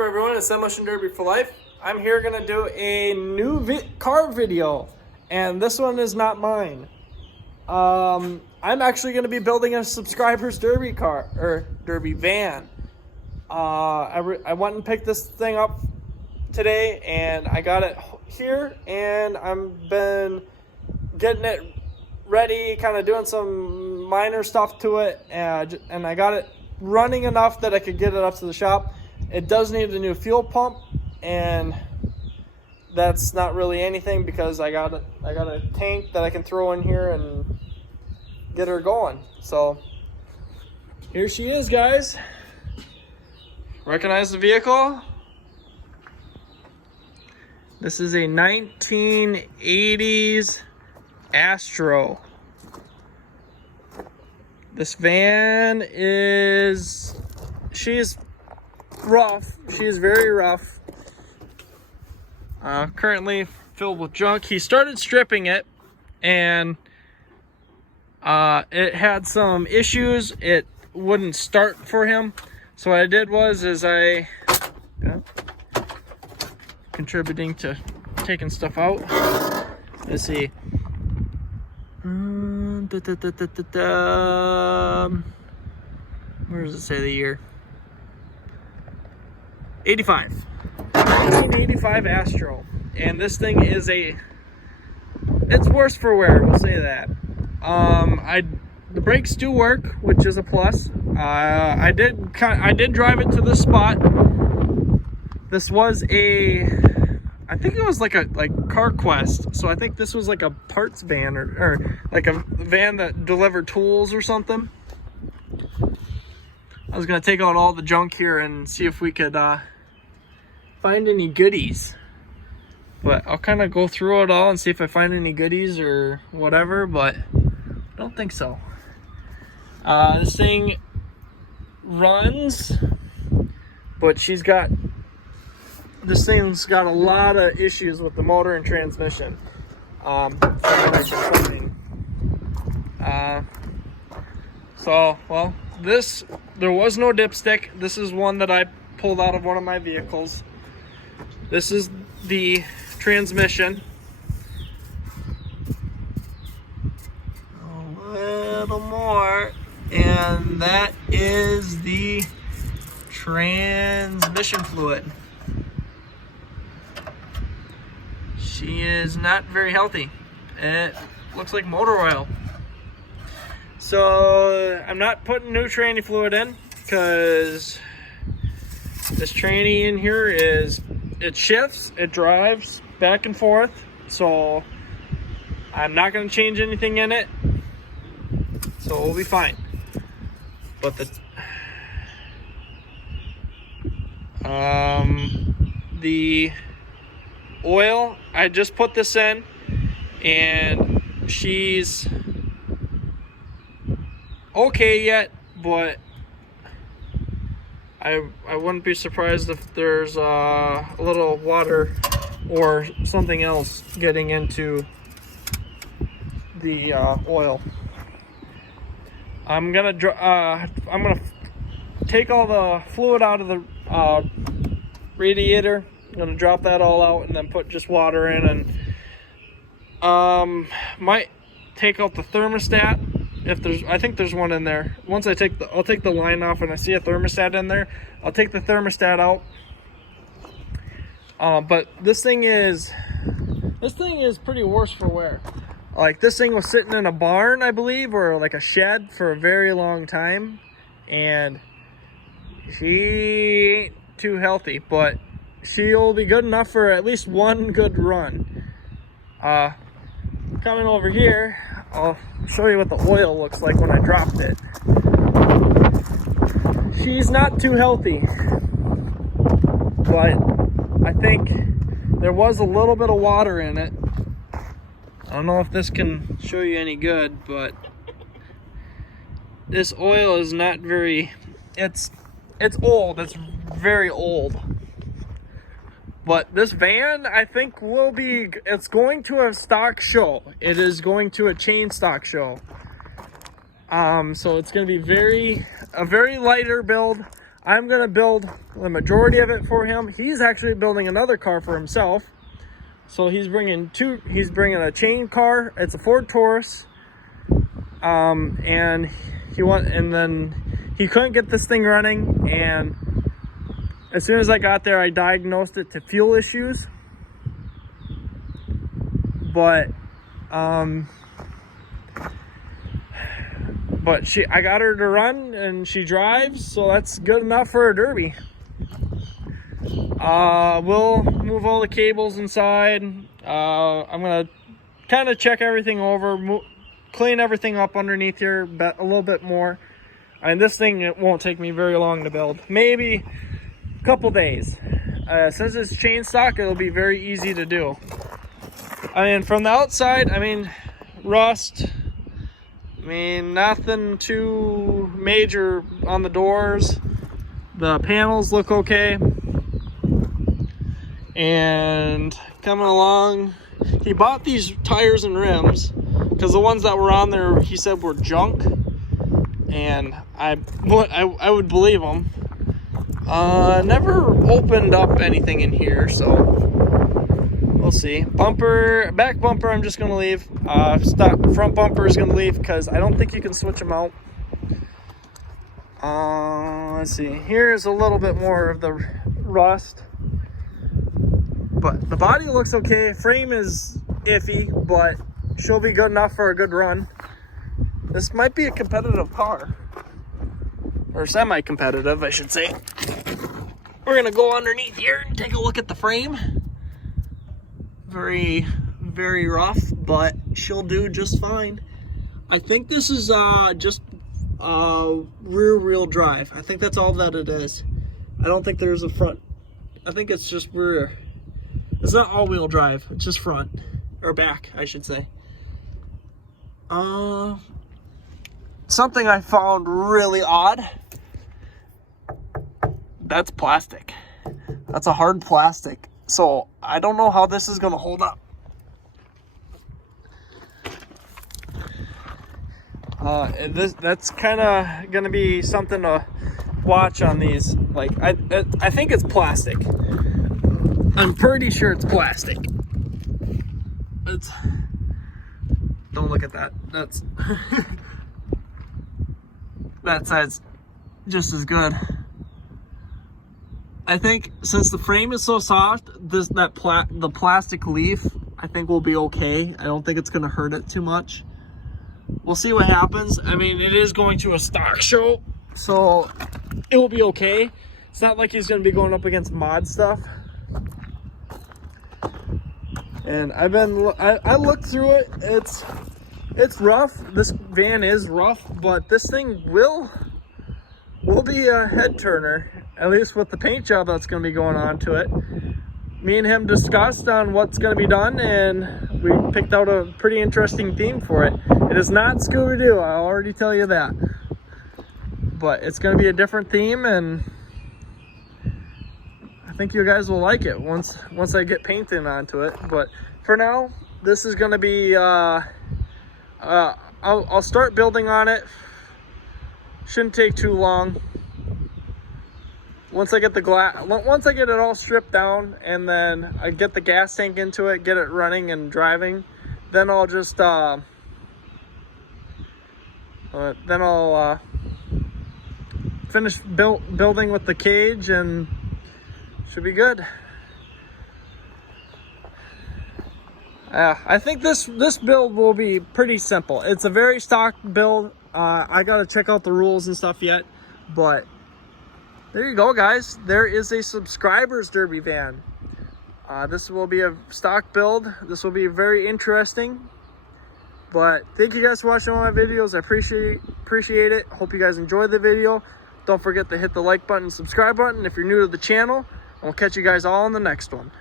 up, everyone? It's Demolition Derby for Life. I'm here gonna do a new car video, and this one is not mine. I'm actually gonna be building a subscriber's derby car or derby van. I went and picked this thing up today, and I got it here, and I've been getting it ready, kind of doing some minor stuff to it, and I got it running enough that I could get it up to the shop. It does need a new fuel pump, and that's not really anything because I got a tank that I can throw in here and get her going. So here she is, guys. Recognize the vehicle? This is a 1980s Astro. This van she's rough. She is very rough. Currently filled with junk. He started stripping it, and it had some issues. It wouldn't start for him. So what I did was contributing to taking stuff out. Let's see. Where does it say the year? 85. 1985 Astro. And this thing is it's worse for wear, we'll say that. The brakes do work, which is a plus. I did drive it to this spot. This was I think it was like CarQuest. So I think this was like a parts van or like a van that delivered tools or something. I was gonna take out all the junk here and see if we could find any goodies. But I'll kind of go through it all and see if I find any goodies or whatever, but I don't think so. This thing runs, but this thing's got a lot of issues with the motor and transmission. There was no dipstick. This is one that I pulled out of one of my vehicles. This is the transmission. A little more, and that is the transmission fluid. She is not very healthy. It looks like motor oil. So I'm not putting new tranny fluid in because this tranny in here it shifts, it drives back and forth. So I'm not going to change anything in it. So we'll be fine. But the oil, I just put this in, and she's okay yet, but I wouldn't be surprised if there's a little water or something else getting into the oil. I'm gonna take all the fluid out of the radiator. I'm gonna drop that all out and then put just water in, and might take out the thermostat if I think there's one in there. Once I'll take the line off and I see a thermostat in there, I'll take the thermostat out. But this thing is pretty worse for wear. Like, this thing was sitting in a barn, I believe, or like a shed for a very long time, and she ain't too healthy, but she'll be good enough for at least one good run. Coming over here, I'll show you what the oil looks like when I dropped it. She's not too healthy, but I think there was a little bit of water in it. I don't know if this can show you any good, but this oil is not very, it's old, it's very old. But this van, I think, it's going to a stock show. It is going to a chain stock show. So it's going to be a very lighter build. I'm going to build the majority of it for him. He's actually building another car for himself. So he's bringing a chain car. It's a Ford Taurus. And then he couldn't get this thing running, and as soon as I got there, I diagnosed it to fuel issues. But I got her to run, and she drives, so that's good enough for a derby. We'll move all the cables inside. I'm gonna kind of check everything over, clean everything up underneath here a little bit more. And this thing, it won't take me very long to build, maybe a couple days. Since it's chain stock, it'll be very easy to do. I mean, from the outside, I mean, rust, I mean, nothing too major on the doors. The panels look okay. And coming along, he bought these tires and rims because the ones that were on there, he said, were junk. And I would believe him. Never opened up anything in here, so we'll see. Back bumper, I'm just gonna leave. Front bumper is gonna leave because I don't think you can switch them out. Let's see. Here's a little bit more of the rust, but the body looks okay. Frame is iffy, but she'll be good enough for a good run. This might be a competitive car, or semi-competitive, I should say. We're gonna go underneath here and take a look at the frame. Very, very rough, but she'll do just fine. I think this is just rear-wheel drive. I think that's all that it is. I don't think there's a front. I think it's just rear. It's not all-wheel drive. It's just front, or back, I should say. Something I found really odd. That's plastic. That's a hard plastic. So I don't know how this is gonna hold up. That's kind of gonna be something to watch on these. Like I think it's plastic. I'm pretty sure it's plastic. Don't look at that. That's that side's just as good. I think since the frame is so soft, the plastic leaf, I think will be okay. I don't think it's gonna hurt it too much. We'll see what happens. I mean, it is going to a stock show, so it will be okay. It's not like he's gonna be going up against mod stuff. And I looked through it. It's rough. This van is rough, but this thing will be a head turner, at least with the paint job that's going to be going on to it. Me and him discussed on what's going to be done, and we picked out a pretty interesting theme for it. It is not Scooby-Doo, I'll already tell you that. But it's going to be a different theme, and I think you guys will like it once I get painting onto it. But for now, this is going to be I'll start building on it. Shouldn't take too long. Once I get it all stripped down, and then I get the gas tank into it, get it running and driving, then I'll just finish building with the cage, and should be good. I think this build will be pretty simple. It's a very stock build. I gotta check out the rules and stuff yet, but there you go, guys. There is a subscribers derby van. This will be a stock build. This will be very interesting. But thank you guys for watching all my videos. I appreciate it. Hope you guys enjoyed the video. Don't forget to hit the like button and subscribe button if you're new to the channel. I'll catch you guys all in the next one.